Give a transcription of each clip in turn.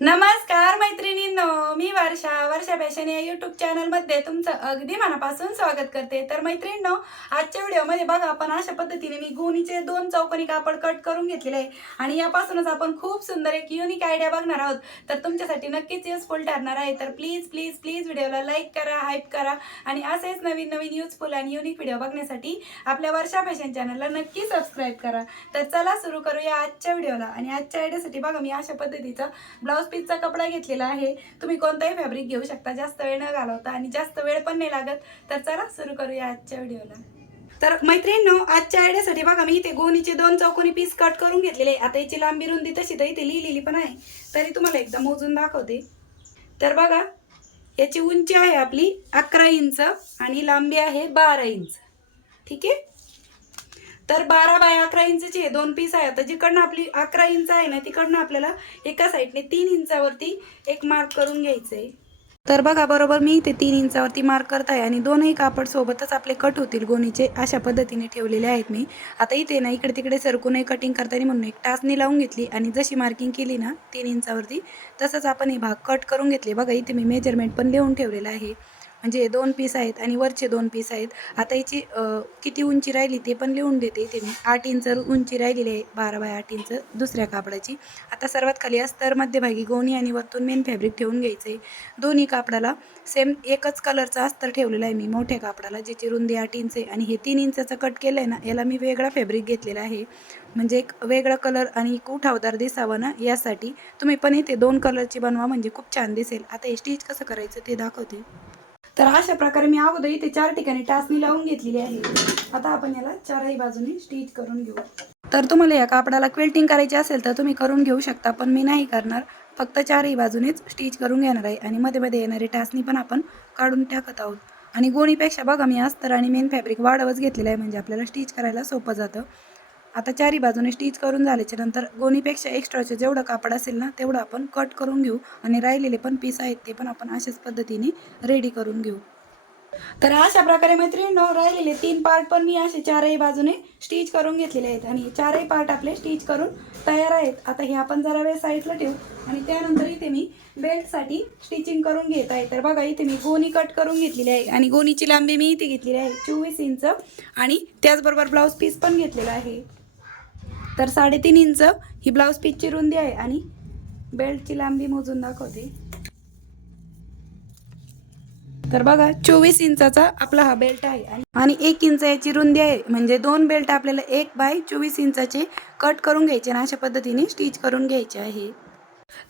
नमस्कार मैत्रिणींनो मी वर्षा. वर्षा फॅशन या युट्यूब चॅनलमध्ये तुमचं अगदी मनापासून स्वागत करते. तर मैत्रिणींनो आजच्या व्हिडिओमध्ये बघा आपण अशा पद्धतीने मी गोणीचे दोन चौकोनी कापड कट करून घेतलेले आहे. आणि यापासूनच आपण खूप सुंदर एक युनिक आयडिया बघणार आहोत. तर तुमच्यासाठी नक्कीच युजफुल ठरणार आहे. तर प्लीज प्लीज प्लीज व्हिडिओला लाईक करा हाईप करा. आणि असेच नवीन नवीन युजफुल आणि युनिक व्हिडिओ बघण्यासाठी आपल्या वर्षा फॅशन चॅनलला नक्की सबस्क्राईब करा. तर चला सुरू करूया आजच्या व्हिडिओला आणि आजच्या आयडियासाठी बघा मी अशा पद्धतीचं ब्लाऊज पीसचा कपडा घेतलेला आहे. तुम्ही कोणताही फॅब्रिक घेऊ शकता. जास्त वेळ न घालवता आणि जास्त वेळ पण नाही लागत. तर चला सुरू करूया आजच्या व्हिडिओला. तर मैत्रिणींनो आजच्या आयडियासाठी बघा मी इथे गोणीचे दोन चौकोनी पीस कट करून घेतलेले आता याची लांबी रुंदी तशी तर इथे लिहिलेली पण आहे. तरी तुम्हाला एकदा मोजून दाखवते. तर बघा याची उंची आहे आपली अकरा इंच आणि लांबी आहे बारा इंच. ठीक आहे? तर बारा बाय अकरा इंचचे हे दोन पीस आहे. आता जिकडनं आपली अकरा इंच आहे ना तिकडनं आपल्याला एका साईडने तीन इंचावरती एक मार्क करून घ्यायचं आहे तर बघा बरोबर मी ते तीन इंचावरती मार्क करत आहे आणि दोनही कापड सोबतच आपले कट होतील गोणीचे अशा पद्धतीने ठेवलेले आहेत मी. आता इथे ना इकडे तिकडे सरकूनही कटिंग करताना म्हणून एक टाचणी लावून घेतली आणि जशी मार्किंग केली ना तीन इंचावरती तसंच आपण हे भाग कट करून घेतले. बघा इथे मी मेजरमेंट पण लिहून ठेवलेलं आहे. म्हणजे दोन पीस आहेत आणि वरचे दोन पीस आहेत. आता याची किती उंची राहिली ते पण लिहून देते इथे मी आठ इंच उंची राहिलेली आहे बारा बाय आठ इंच दुसऱ्या कापडाची. आता सर्वात खाली अस्तर मध्यभागी गोणी आणि वरतून मेन फॅब्रिक ठेवून घ्यायचं आहे दोन्ही कापडाला सेम एकच कलरचा अस्तर ठेवलेला आहे मी मोठ्या कापडाला ज्याची रुंदी आठ इंच आहे आणि हे तीन इंचाचं कट केलं आहे ना याला मी वेगळा फॅब्रिक घेतलेला आहे. म्हणजे एक वेगळा कलर आणि एक उठावदार दिसावं ना यासाठी तुम्ही पण इथे दोन कलरची बनवा म्हणजे खूप छान दिसेल. आता हे स्टिच कसं करायचं ते दाखवते. तर अशा प्रकारे मी अगोदर इथे चार ठिकाणी टाचणी लावून घेतलेली आहे. आता आपण याला चारही बाजूने स्टिच करून घेऊ. तर तुम्हाला या कापडाला क्विल्टिंग करायची असेल तर तुम्ही करून घेऊ शकता पण मी नाही करणार. फक्त चारही बाजूनेच स्टिच करून घेणार आहे आणि मध्ये मध्ये येणारी टाचणी पण आपण काढून टाकत आहोत. आणि गोणीपेक्षा बघा मी अस्तर आणि मेन फॅब्रिक वाढवच घेतलेलं आहे म्हणजे आपल्याला स्टिच करायला सोपं जातं. आता चारी बाजूने स्टिच करून झाल्याच्यानंतर गोणीपेक्षा एक्स्ट्राचं जेवढं कापड असेल ना तेवढं आपण कट करून घेऊ. आणि राहिलेले पण पीस आहेत ते पण आपण अशाच पद्धतीने रेडी करून घेऊ. तर अशा प्रकारे मैत्रिणींनो राहिलेले तीन पार्ट पण मी असे चारही बाजूने स्टिच करून घेतलेले आहेत. आणि चारही पार्ट आपले स्टिच करून तयार आहेत. आता हे आपण जरा वेळ साईडला ठेवू. आणि त्यानंतर इथे मी बेल्टसाठी स्टिचिंग करून घेत आहे. तर बघा इथे मी गोणी कट करून घेतलेली आहे. आणि गोणीची लांबी मी इथे घेतलेली आहे चोवीस इंच. आणि त्याचबरोबर ब्लाऊज पीस पण घेतलेला आहे. तर साडेतीन इंच ही ब्लाऊज पीसची रुंदी आहे आणि बेल्टची लांबी मोजून दाखवते. तर बघा चोवीस इंचाचा आपला हा बेल्ट आहे आणि- एक इंच याची रुंदी आहे. म्हणजे दोन बेल्ट आपल्याला एक बाय चोवीस इंचाचे कट करून घ्यायचे आणि अशा पद्धतीने स्टिच करून घ्यायचे आहे.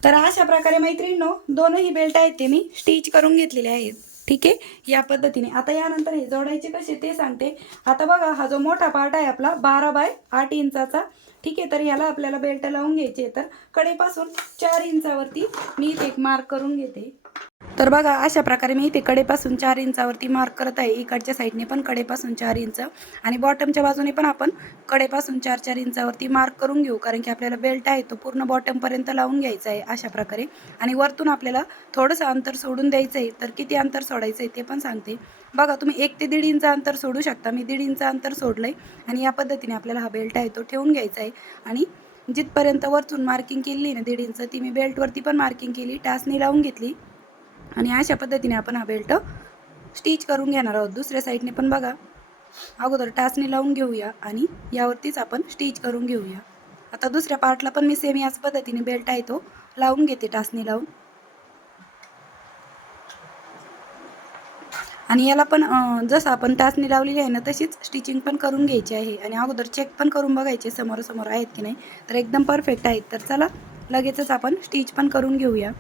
तर अशा प्रकारे मैत्रिणीनो दोनही बेल्ट आहेत ते मी स्टिच करून घेतलेले आहेत. ठीक आहे? या पद्धतीने. आता यानंतर हे जोडायचे कसे ते सांगते. आता बघा हा जो मोठा पार्ट आहे आपला बारा बाय आठ इंचाचा ठीक आहे तर याला आपल्याला बेल्ट लावून घ्यायचे तर कडेपासून चार इंचावरती मी एक मार्क करून घेते. तर बघा अशा प्रकारे मी इथे कडेपासून चार इंचावरती मार्क करत आहे. इकडच्या साईडने पण कडेपासून चार इंच आणि बॉटमच्या बाजूने पण आपण कडेपासून चार चार इंचावरती मार्क करून घेऊ. कारण की आपल्याला बेल्ट आहे तो पूर्ण बॉटमपर्यंत लावून घ्यायचा आहे अशा प्रकारे. आणि वरतून आपल्याला थोडंसं अंतर सोडून द्यायचं आहे तर किती अंतर सोडायचं आहे ते पण सांगते. बघा तुम्ही एक ते दीड इंच अंतर सोडू शकता. मी दीड इंच अंतर सोडलं आहे आणि या पद्धतीने आपल्याला हा बेल्ट आहे तो ठेवून घ्यायचा आहे. आणि जिथपर्यंत वरतून मार्किंग केली ना दीड इंच ती मी बेल्टवरती पण मार्किंग केली टासनी लावून घेतली. आणि अशा पद्धतीने आपण हा बेल्ट स्टिच करून घेणार आहोत. दुसऱ्या साईडने पण बघा. अगोदर टाचणी लावून घेऊया आणि यावरतीच आपण स्टिच करून घेऊया. आता दुसऱ्या पार्टला पण मी सेम याच पद्धतीने बेल्ट आहे तो लावून घेते टाचणी लावून. आणि याला पण जसं आपण टाचणी लावलेली आहे ना तशीच स्टिचिंग पण करून घ्यायची आहे. आणि अगोदर चेक पण करून बघायचे समोरासमोर आहेत की नाही. तर एकदम परफेक्ट आहेत. तर चला लगेचच आपण स्टिच पण करून घेऊया.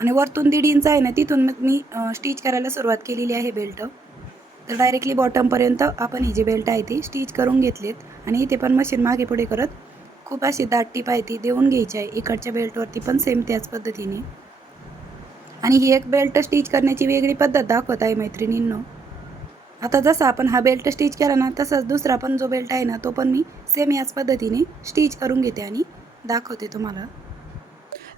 आणि वरतून दीड इंच आहे ना तिथून मग मी स्टिच करायला सुरुवात केलेली आहे बेल्ट तर डायरेक्टली बॉटमपर्यंत आपण ही जी बेल्ट आहे ती स्टिच करून घेतलीत. आणि इथे पण मशीन मागे पुढे करत खूप अशी दाट टीप आहे ती देऊन घ्यायची आहे. इकडच्या बेल्टवरती पण सेम त्याच पद्धतीने. आणि ही एक बेल्ट स्टिच करण्याची वेगळी पद्धत दाखवत आहे मैत्रिणींनो. आता जसं आपण हा बेल्ट स्टिच केला ना तसंच दुसरा पण जो बेल्ट आहे ना तो पण मी सेम याच पद्धतीने स्टिच करून घेते आणि दाखवते तुम्हाला.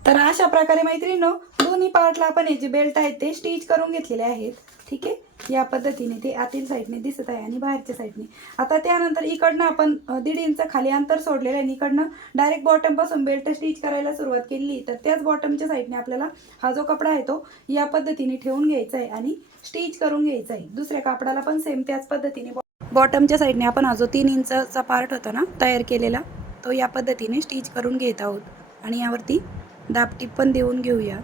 तर अशा प्रकारे मैत्रिणींनो दोन्ही पार्टला आपण हे जे बेल्ट आहेत ते स्टिच करून घेतलेले आहेत. ठीक आहे? या पद्धतीने ते आतील साईडने दिसत आहे आणि बाहेरच्या साईडने. आता त्यानंतर इकडनं आपण दीड इंच खाली अंतर सोडलेलं आहे आणि इकडनं डायरेक्ट बॉटमपासून बेल्ट स्टिच करायला सुरुवात केली. तर त्याच बॉटमच्या साईडने आपल्याला हा जो कपडा आहे तो या पद्धतीने ठेवून घ्यायचा आहे आणि स्टिच करून घ्यायचा आहे. दुसऱ्या कापडाला पण सेम त्याच पद्धतीने बॉटमच्या साईडने आपण हा जो तीन इंचचा पार्ट होता ना तयार केलेला तो या पद्धतीने स्टिच करून घेत आहोत. आणि यावरती दापटी पण देऊन घेऊया.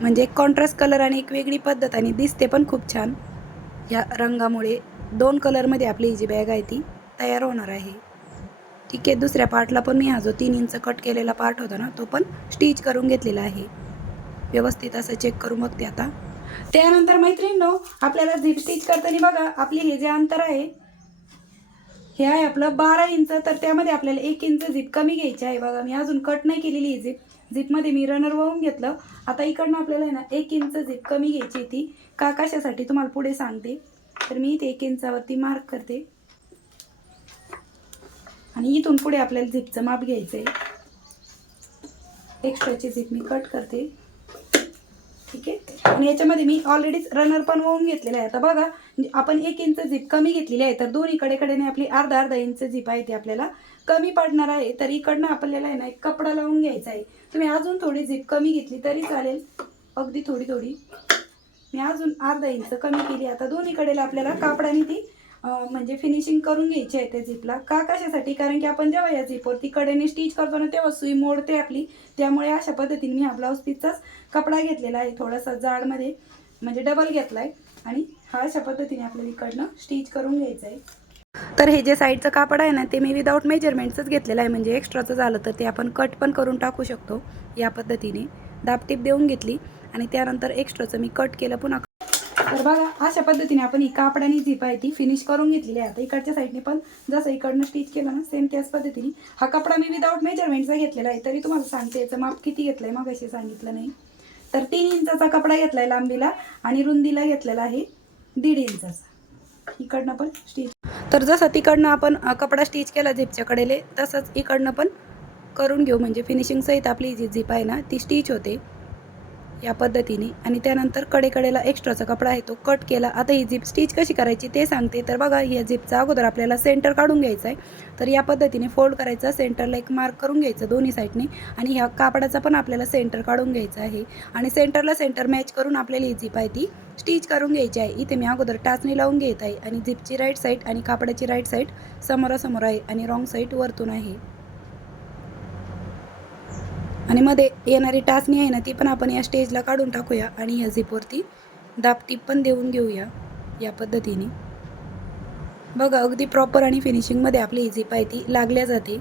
म्हणजे एक कॉन्ट्रास्ट कलर आणि एक वेगळी पद्धत आणि दिसते पण खूप छान. या रंगामुळे दोन कलरमध्ये आपली ही जी बॅग आहे ती तयार होणार आहे. ठीक आहे दुसऱ्या पार्टला पण मी हा जो तीन इंच कट केलेला पार्ट होता ना तो पण स्टिच करून घेतलेला आहे. व्यवस्थित असं चेक करू मग ते आता. त्यानंतर मैत्रिणींनो आपल्याला झिप स्टिच करताना बघा आपली हे जे अंतर आहे हे आहे आपलं बारा इंच तर त्यामध्ये आपल्याला एक इंच झिप कमी घ्यायची आहे. बघा मी अजून कट नाही केलेली आहे झिप झिपमध्ये मी रनर वाहून घेतलं. आता इकडनं आपल्याला आहे ना एक इंच झिप कमी घ्यायची ती. का कशासाठी? तुम्हाला पुढे सांगते. तर मी इथे एक इंचावरती मार्क करते. आणि इथून पुढे आपल्याला झिपचं माप घ्यायचं आहे एक्स्ट्राची झिप मी कट करते. ठीक आहे? आणि याच्यामध्ये मी ऑलरेडीच रनर पण होऊन घेतलेला आहे. आता बघा आपण एक इंच झिप कमी घेतलेली आहे तर दोन्ही कडेकडेने आपली अर्धा अर्धा इंच झिप आहे ती आपल्याला कमी पडणार आहे. तर इकडनं आपल्याला आहे ना एक कपडा लावून घ्यायचा आहे. तुम्ही अजून थोडी झिप कमी घेतली तरी चालेल. अगदी थोडी थोडी. मी अजून अर्धा इंच कमी केली. आता दोन्हीकडेला आपल्याला कापडाने ती म्हणजे फिनिशिंग करून घ्यायची आहे त्या झिपला. का कशासाठी? कारण की आपण जेव्हा या झिपवरती कडेने स्टिच करतो ना तेव्हा सुई मोडते आपली. त्यामुळे अशा पद्धतीने मी हा ब्लाऊज पीसचाच कपडा घेतलेला आहे. थोडासा जाडमध्ये म्हणजे डबल घेतला आहे आणि हा अशा पद्धतीने आपल्याला इकडनं स्टिच करून घ्यायचं आहे तर हे जे साईडचं कापड आहे ना ते मी विदाऊट मेजरमेंटचंच घेतलेलं आहे. म्हणजे एक्स्ट्राचं झालं तर ते आपण कट पण करून टाकू शकतो या पद्धतीने. दाबटीप देऊन घेतली आणि त्यानंतर एक्स्ट्राचं मी कट केलं पुन्हा. तर बघा अशा पद्धतीने आपण ही कापडाने झिप आहे ती फिनिश करून घेतलेली आहे. आता इकडच्या साईडने पण जसं इकडनं स्टिच केलं ना सेम त्याच पद्धतीने. हा कपडा मी विदाऊट मेजरमेंटचा घेतलेला आहे. तरी तुम्हाला सांगते याचं माप किती घेतलं आहे मग अशी सांगितलं नाही. तर तीन इंचाचा कपडा घेतला आहे लांबीला आणि रुंदीला घेतलेला आहे. दीड इंचाचा इकडनं पण स्टिच तर जसं तिकडनं आपण कपडा स्टिच केला झिपच्या कडेले तसंच इकडनं पण करून घेऊ. म्हणजे फिनिशिंग सहित आपली जी झिप आहे ना ती स्टिच होते. या पद्धतीने. आणि त्यानंतर कडेकडेला एक्स्ट्राचा कपडा आहे तो कट केला. आता ही झिप स्टिच कशी करायची ते सांगते. तर बघा या झिपचा अगोदर आपल्याला सेंटर काढून घ्यायचा आहे तर या पद्धतीने फोल्ड करायचा सेंटरला एक मार्क करून घ्यायचं दोन्ही साईडने आणि ह्या कापडाचा पण आपल्याला सेंटर काढून घ्यायचा आहे. आणि सेंटरला सेंटर मॅच करून आपल्याला ही झिप आहे ती स्टिच करून घ्यायची आहे. इथे मी अगोदर टाचणी लावून घेत आहे. आणि झिपची राईट साईड आणि कापडाची राईट साईड समोरासमोर आहे आणि रॉंग साईड वरतून आहे. आणि मध्ये येणारी टाचणी आहे ना ती पण आपण या स्टेजला काढून टाकूया आणि या झिपवरती दाबटीप पण देऊन घेऊया या पद्धतीने. बघा अगदी प्रॉपर आणि फिनिशिंगमध्ये आपली ही झिप आहे ती लागल्या जाते.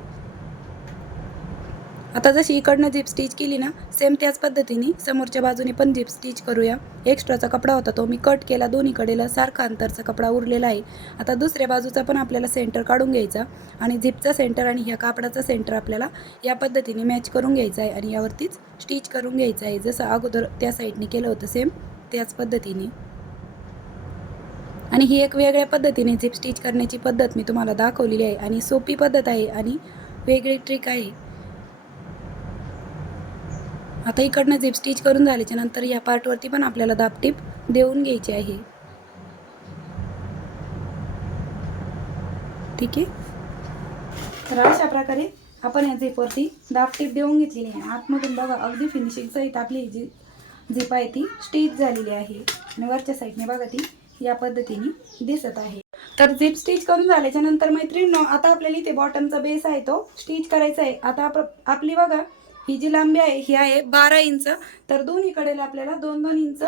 आता जशी इकडनं झिप स्टिच केली ना सेम त्याच पद्धतीने समोरच्या बाजूने पण झिप स्टिच करूया. एक्स्ट्राचा कपडा होता तो मी कट केला दोन्हीकडेला सारखा अंतरचा कपडा उरलेला आहे. आता दुसऱ्या बाजूचा पण आपल्याला सेंटर काढून घ्यायचा आणि झिपचा सेंटर आणि ह्या कापडाचा सेंटर आपल्याला या पद्धतीने मॅच करून घ्यायचा आहे आणि यावरतीच स्टिच करून घ्यायचं आहे. जसं अगोदर त्या साईडने केलं होतं सेम त्याच पद्धतीने. आणि ही एक वेगळ्या पद्धतीने झिप स्टिच करण्याची पद्धत मी तुम्हाला दाखवलेली आहे आणि सोपी पद्धत आहे आणि वेगळी ट्रिक आहे. आता इकडनं झिप स्टिच करून झाल्याच्यानंतर या पार्टवरती पण आपल्याला दाबटीप देऊन घ्यायची आहे. ठीक आहे? तर अशा प्रकारे आपण या झिपवरती दाबटीप देऊन घेतलेली आहे. आतमधून बघा अगदी फिनिशिंग सहित आपली जी झिप आहे ती स्टिच झालेली आहे. आणि वरच्या साईडने बघा ती या पद्धतीने दिसत आहे. तर झिप स्टिच करून झाल्याच्यानंतर मैत्रीण आता आपल्याला इथे बॉटमचा बेस आहे तो. स्टिच करायचा आहे. आता आपली बघा ही जी लांबी आहे ही आहे बारा इंच. तर दोन्ही कडेला आपल्याला दोन दोन इंच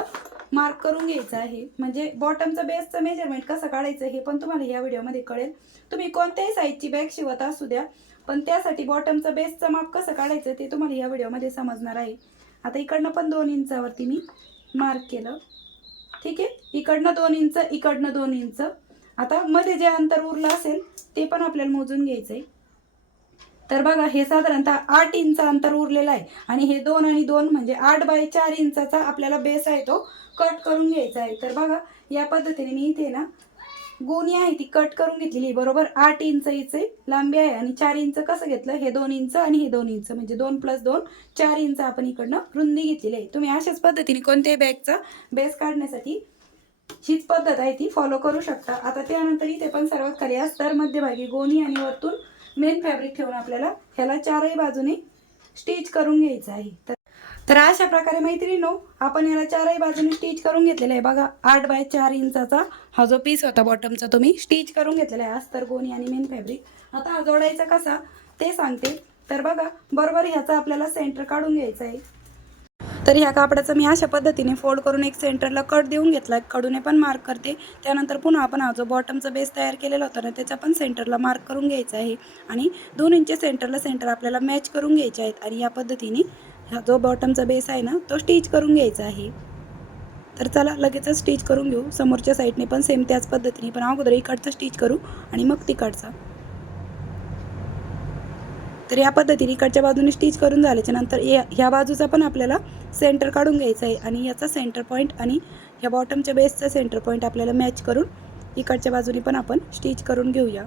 मार्क करून घ्यायचं आहे. म्हणजे बॉटमचं बेसचं मेजरमेंट कसं काढायचं हे पण तुम्हाला या व्हिडिओमध्ये कळेल. तुम्ही कोणत्याही साईजची बॅग शिवत असू द्या पण त्यासाठी बॉटमचं बेसचं माप कसं काढायचं ते तुम्हाला या व्हिडिओमध्ये समजणार आहे. आता इकडनं पण दोन इंचावरती मी मार्क केलं. ठीक आहे? इकडनं दोन इंच इकडनं दोन इंच. आता मध्ये जे अंतर उरलं असेल ते पण आपल्याला मोजून घ्यायचं आहे तर बघा हे साधारणतः आठ इंच अंतर उरलेलं आहे. आणि हे दोन आणि दोन म्हणजे आठ बाय चार इंचाचा आपल्याला बेस आहे तो कट करून घ्यायचा आहे. तर बघा या पद्धतीने मी इथे ना गोणी आहे ती कट करून घेतलेली बरोबर आठ इंच इचे लांबी आहे. आणि चार इंच कसं घेतलं? हे दोन इंच आणि हे दोन इंच. म्हणजे दोन प्लस दोन चार इंच आपण इकडनं रुंदी घेतलेली आहे. तुम्ही अशाच पद्धतीने कोणत्याही बॅगचा बेस काढण्यासाठी हीच पद्धत आहे ती फॉलो करू शकता. आता त्यानंतर इथे पण सर्वात खाली अस्तर मध्यभागी गोणी आणि वरतून मेन फॅब्रिक ठेवून आपल्याला ह्याला चारही बाजूने स्टिच करून घ्यायचं आहे. तर तर अशा प्रकारे मैत्रिणीनो आपण याला चारही बाजूने स्टिच करून घेतलेला आहे. बघा आठ बाय चार इंचाचा हा जो पीस होता बॉटमचा तुम्ही स्टिच करून घेतलेला आहे. अस्तर गोणी आणि मेन फॅब्रिक आता हा जोडायचा कसा ते सांगते. तर बघा बरोबर ह्याचा आपल्याला सेंटर काढून घ्यायचा आहे. तर ह्या कापडाचं मी अशा पद्धतीने फोल्ड करून एक सेंटरला कट देऊन घेतला. कडूने पण मार्क करते. त्यानंतर पुन्हा आपण हा जो बॉटमचा बेस तयार केलेला होता ना त्याचा पण सेंटरला मार्क करून घ्यायचा आहे. आणि दोन इंच सेंटरला सेंटर आपल्याला मॅच करून घ्यायचे आहेत. आणि या पद्धतीने हा जो बॉटमचा बेस आहे ना तो स्टिच करून घ्यायचा आहे. तर चला लगेचच स्टिच करून घेऊ. समोरच्या साईडने पण सेम त्याच पद्धतीने पण अगोदर इकडचा स्टिच करू आणि मग तिकडचा. तर या पद्धतीने इकडच्या बाजूने स्टिच करून झाल्याच्यानंतर या ह्या बाजूचा पण आपल्याला सेंटर काढून घ्यायचा आहे आणि याचा सेंटर पॉईंट आणि ह्या बॉटमच्या बेसचा सेंटर पॉईंट आपल्याला मॅच करून इकडच्या बाजूने पण आपण स्टिच करून घेऊया.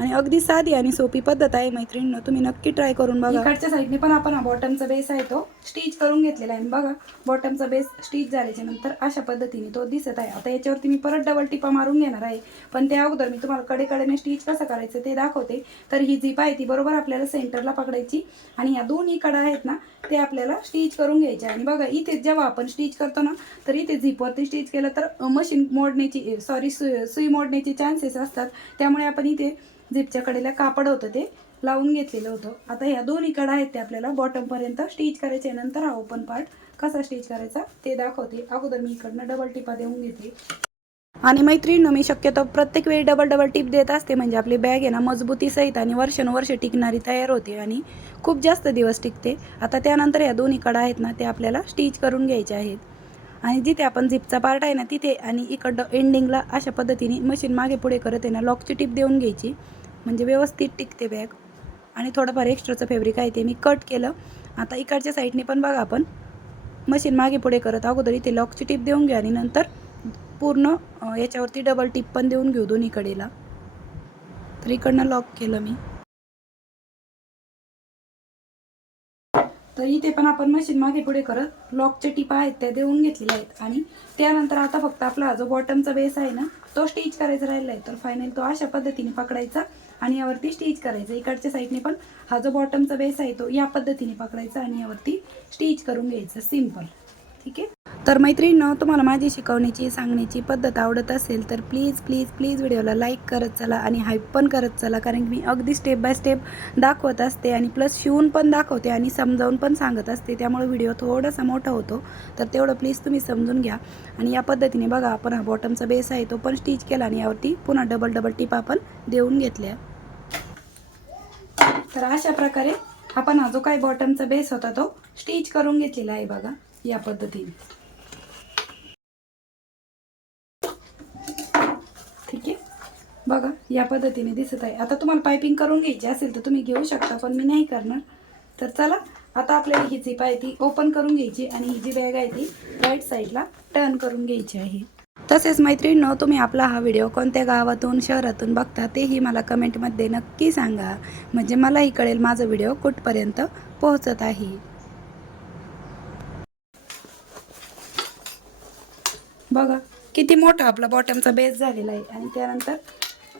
आणि अगदी साधी आणि सोपी पद्धत आहे मैत्रिणीनं. तुम्ही नक्की ट्राय करून बघा. इकडच्या साईडने पण आपण हा बॉटमचा बेस आहे तो स्टिच करून घेतलेला आहे. बघा बॉटमचा बेस स्टिच झाल्याच्यानंतर अशा पद्धतीने तो दिसत आहे. आता याच्यावरती मी परत डबल टिपा मारून घेणार आहे. पण त्या अगोदर मी तुम्हाला कडेकडेने स्टिच कसं करायचं ते दाखवते. तर ही झिप आहे ती बरोबर आपल्याला सेंटरला पकडायची. आणि या दोन्ही कडा आहेत ना ते आपल्याला स्टिच करून घ्यायचे. आणि बघा इथे जेव्हा आपण स्टिच करतो ना तर इथे झिपवरती स्टिच केलं तर मशीन मोडण्याची सॉरी सुई सुई मोडण्याचे चान्सेस असतात. त्यामुळे आपण इथे झिपच्या कडेला कापड होतं ते लावून घेतलेलं होतं. आता ह्या दोन्ही कडा आहेत ते आपल्याला बॉटमपर्यंत स्टिच करायचे नंतर हा ओपन पार्ट कसा स्टिच करायचा ते दाखवते. अगोदर मी इकडनं डबल टिपा देऊन घेते. आणि मैत्रिणीनं मी शक्यतो प्रत्येक वेळी डबल डबल टिप देत असते. म्हणजे आपली बॅग आहे ना मजबूतीसहित आणि वर्षानुवर्ष टिकणारी तयार होते आणि खूप जास्त दिवस टिकते. आता त्यानंतर या दोन्ही कडा आहेत ना ते आपल्याला स्टिच करून घ्यायचे आहेत. आणि जिथे आपण झिपचा पार्ट आहे ना तिथे आणि इकडं एंडिंगला अशा पद्धतीने मशीन मागे पुढे करत आहे ना लॉकची टिप देऊन घ्यायची. म्हणजे व्यवस्थित टिकते बॅग. आणि थोडंफार एक्स्ट्राचं फॅब्रिक आहे ते मी कट केलं. आता इकडच्या साईडने पण बघा आपण. मशीन मागे पुढे करत अगोदर इथे लॉकची टिप देऊन घ्या आणि नंतर पूर्ण याच्यावरती डबल टिप पण देऊन घेऊ दोन्ही कडेला तर इकडनं लॉक केलं मी. तर इथे पण आपण मशीन मागे पुढे करत लॉकच्या टिपा आहेत त्या देऊन घेतलेल्या आहेत. आणि त्यानंतर आता फक्त आपला जो बॉटमचा बेस आहे ना तो स्टिच करायचा राहिला आहे तर फायनल तो अशा पद्धतीने पकडायचा आणि यावरती स्टिच करायचा. इकडच्या साईडने पण हा जो बॉटमचा बेस आहे तो या पद्धतीने पकडायचा आणि यावरती स्टिच करून घ्यायचं. सिंपल ठीक आहे? तर मैत्रिणीनं तुम्हाला माझी शिकवण्याची सांगण्याची पद्धत आवडत असेल तर प्लीज प्लीज प्लीज व्हिडिओला लाईक करत चला आणि हाईप पण करत चला. कारण की मी अगदी स्टेप बाय स्टेप दाखवत असते आणि प्लस शिवून पण दाखवते आणि समजावून पण सांगत असते. त्यामुळे व्हिडिओ थोडासा मोठा होतो. तर तेवढं प्लीज तुम्ही समजून घ्या. आणि या पद्धतीने बघा आपण हा बॉटमचा बेस आहे तो पण स्टिच केला आणि यावरती पुन्हा डबल डबल टिपा पण देऊन घेतल्या. तर अशा प्रकारे आपण हा जो काही बॉटमचा बेस होता तो स्टिच करून घेतलेला आहे बघा. या पद्धतीने. ठीक आहे? बघा या पद्धतीने दिसत आहे. आता तुम्हाला पायपिंग करून घ्यायची असेल तर तुम्ही घेऊ शकता पण मी नाही करणार. तर चला आता आपल्याला ही झिप आहे ती ओपन करून घ्यायची आणि ही जी बॅग आहे ती राईट साईडला टर्न करून घ्यायची आहे. तसेच मैत्रिणींनो तुम्ही आपला हा व्हिडिओ कोणत्या गावातून शहरातून बघता तेही मला कमेंटमध्ये नक्की सांगा. म्हणजे मलाही कळेल माझा व्हिडिओ कुठपर्यंत पोहोचत आहे. बघा किती मोठा आपला बॉटमचा बेस झालेला आहे. आणि त्यानंतर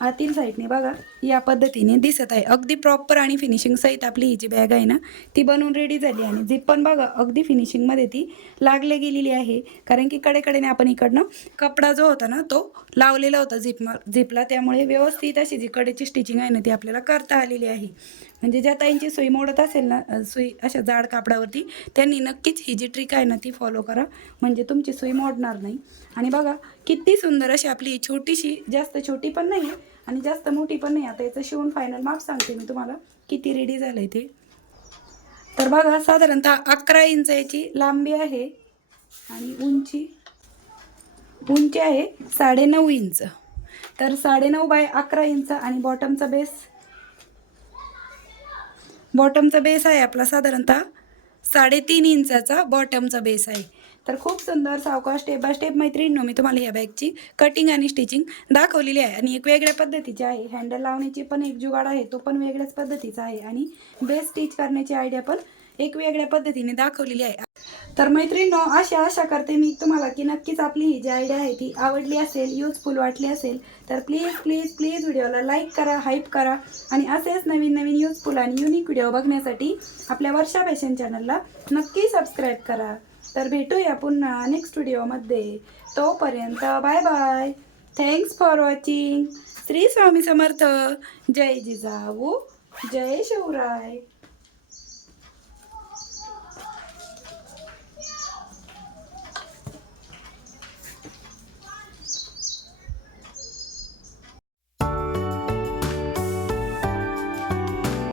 आतील साईडने बघा या पद्धतीने दिसत आहे. अगदी प्रॉपर आणि फिनिशिंग सहित आपली ही जी बॅग आहे ना ती बनवून रेडी झाली आणि झिप पण बघा अगदी फिनिशिंगमध्ये ती लागले गेलेली आहे. कारण की कडेकडेने आपण इकडनं कपडा जो होता ना तो लावलेला होता झिप झिपला त्यामुळे व्यवस्थित अशी जी कडेची स्टिचिंग आहे ना ती आपल्याला करता आलेली आहे. म्हणजे ज्या ताईंची सुई मोडत असेल ना सुई अशा जाड कापडावरती त्यांनी नक्कीच ही जी ट्रिक आहे ना ती फॉलो करा. म्हणजे तुमची सुई मोडणार नाही. आणि बघा किती सुंदर अशी आपली छोटीशी जास्त छोटी पण नाही आणि जास्त मोठी पण नाही. आता याचं शिवून फायनल माप सांगते मी तुम्हाला. किती रेडी झालं आहे ते. तर बघा साधारणतः अकरा इंच याची लांबी आहे आणि उंची उंची आहे साडेनऊ इंच तर साडेनऊ बाय अकरा इंच आणि बॉटमचा बेस बॉटमचा बेस आहे आपला साधारणतः साडेतीन इंचाचा बॉटमचा बेस आहे. तर खूप सुंदर सावकाश स्टेप बाय स्टेप मैत्रिणींनो मी तुम्हाला या बॅगची कटिंग आणि स्टिचिंग दाखवलेली आहे. आणि एक वेगळ्या पद्धतीची आहे. हँडल लावण्याची पण एक जुगाड आहे तो पण वेगळ्याच पद्धतीचा आहे. आणि बेस स्टिच करण्याची आयडिया पण एक वेगळ्या पद्धतीने दाखवलेली आहे. तर मैत्रिणींनो अशा आशा करते मी तुम्हाला की नक्कीच आपली ही जी आयडिया आहे ती आवडली असेल युजफुल वाटली असेल तर प्लीज प्लीज प्लीज व्हिडिओला लाईक करा हाईप करा आणि असेच नवीन नवीन युजफुल आणि युनिक व्हिडिओ बघण्यासाठी आपल्या वर्षा फॅशन चॅनलला नक्की सबस्क्राईब करा. तर भेटूया पुन्हा नेक्स्ट व्हिडिओमध्ये तोपर्यंत bye bye thanks for watching Shri Swami Samarth. जय जिजाऊ. जय शिवराय.